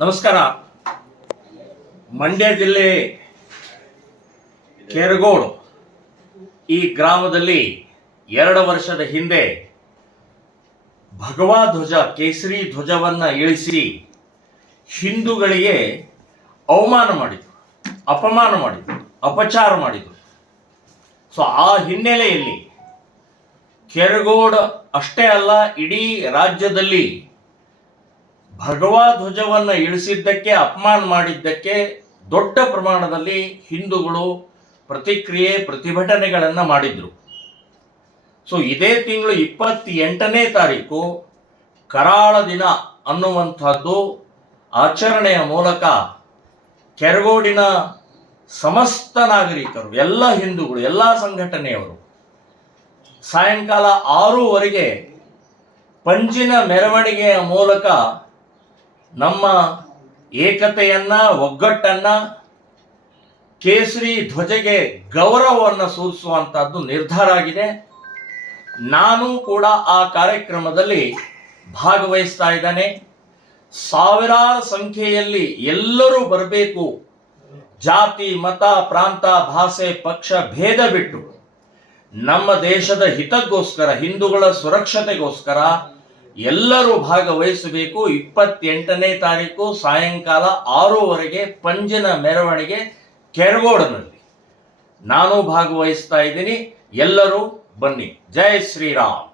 ನಮಸ್ಕಾರ. ಮಂಡ್ಯ ಜಿಲ್ಲೆ ಕೆರಗೋಡು ಈ ಗ್ರಾಮದಲ್ಲಿ 2 ವರ್ಷದ ಹಿಂದೆ ಭಗವಾ ಧ್ವಜ ಕೇಸರಿ ಧ್ವಜವನ್ನ ಇಳಿಸಿ ಹಿಂದೂಗಳಿಗೆ ಅವಮಾನ ಮಾಡಿದ್ರು, ಅಪಮಾನ ಮಾಡಿದ್ರು, ಅಪಚಾರ ಮಾಡಿದ್ರು. ಸೊ ಆ ಹಿನ್ನೆಲೆಯಲ್ಲಿ ಕೆರಗೋಡು ಅಷ್ಟೇ ಅಲ್ಲ, ಇಡೀ ರಾಜ್ಯದಲ್ಲಿ ಭಗವಾ ಧ್ವಜವನ್ನು ಇಳಿಸಿದ್ದಕ್ಕೆ, ಅಪಮಾನ ಮಾಡಿದ್ದಕ್ಕೆ ದೊಡ್ಡ ಪ್ರಮಾಣದಲ್ಲಿ ಹಿಂದೂಗಳು ಪ್ರತಿಭಟನೆಗಳನ್ನು ಮಾಡಿದ್ರು. ಸೊ ಇದೇ ತಿಂಗಳು 28ನೇ ತಾರೀಕು ಕರಾಳ ದಿನ ಅನ್ನುವಂಥದ್ದು ಆಚರಣೆಯ ಮೂಲಕ ಕೆರಗೋಡಿನ ಸಮಸ್ತ ನಾಗರಿಕರು, ಎಲ್ಲ ಹಿಂದೂಗಳು, ಎಲ್ಲ ಸಂಘಟನೆಯವರು ಸಾಯಂಕಾಲ 6:00 ಪಂಜಿನ ಮೆರವಣಿಗೆಯ ಮೂಲಕ ನಮ್ಮ ಏಕತೆಯನ್ನ, ಒಗ್ಗಟ್ಟನ್ನ, ಕೇಸರಿ ಧ್ವಜಗೆ ಗೌರವವನ್ನು ಸೂಚಿಸುವಂತಹದ್ದು ನಿರ್ಧಾರ ಆಗಿದೆ. ನಾನು ಕೂಡ ಆ ಕಾರ್ಯಕ್ರಮದಲ್ಲಿ ಭಾಗವಹಿಸ್ತಾ ಇದ್ದೇನೆ. ಸಾವಿರಾರು ಸಂಖ್ಯೆಯಲ್ಲಿ ಎಲ್ಲರೂ ಬರಬೇಕು. ಜಾತಿ, ಮತ, ಪ್ರಾಂತ, ಭಾಷೆ, ಪಕ್ಷ ಭೇದ ಬಿಟ್ಟು ನಮ್ಮ ದೇಶದ ಹಿತಕ್ಕೋಸ್ಕರ, ಹಿಂದೂಗಳ ಸುರಕ್ಷತೆಗೋಸ್ಕರ ಎಲ್ಲರೂ ಭಾಗವಹಿಸಬೇಕು. 28ನೇ ತಾರೀಕು ಸಾಯಂಕಾಲ 6:00 ಪಂಜಿನ ಮೆರವಣಿಗೆ ಕೆರಗೋಡಿನಲ್ಲಿ ನಾನು ಭಾಗವಹಿಸ್ತಾ ಇದ್ದೀನಿ. ಎಲ್ಲರೂ ಬನ್ನಿ. ಜೈ ಶ್ರೀರಾಮ್.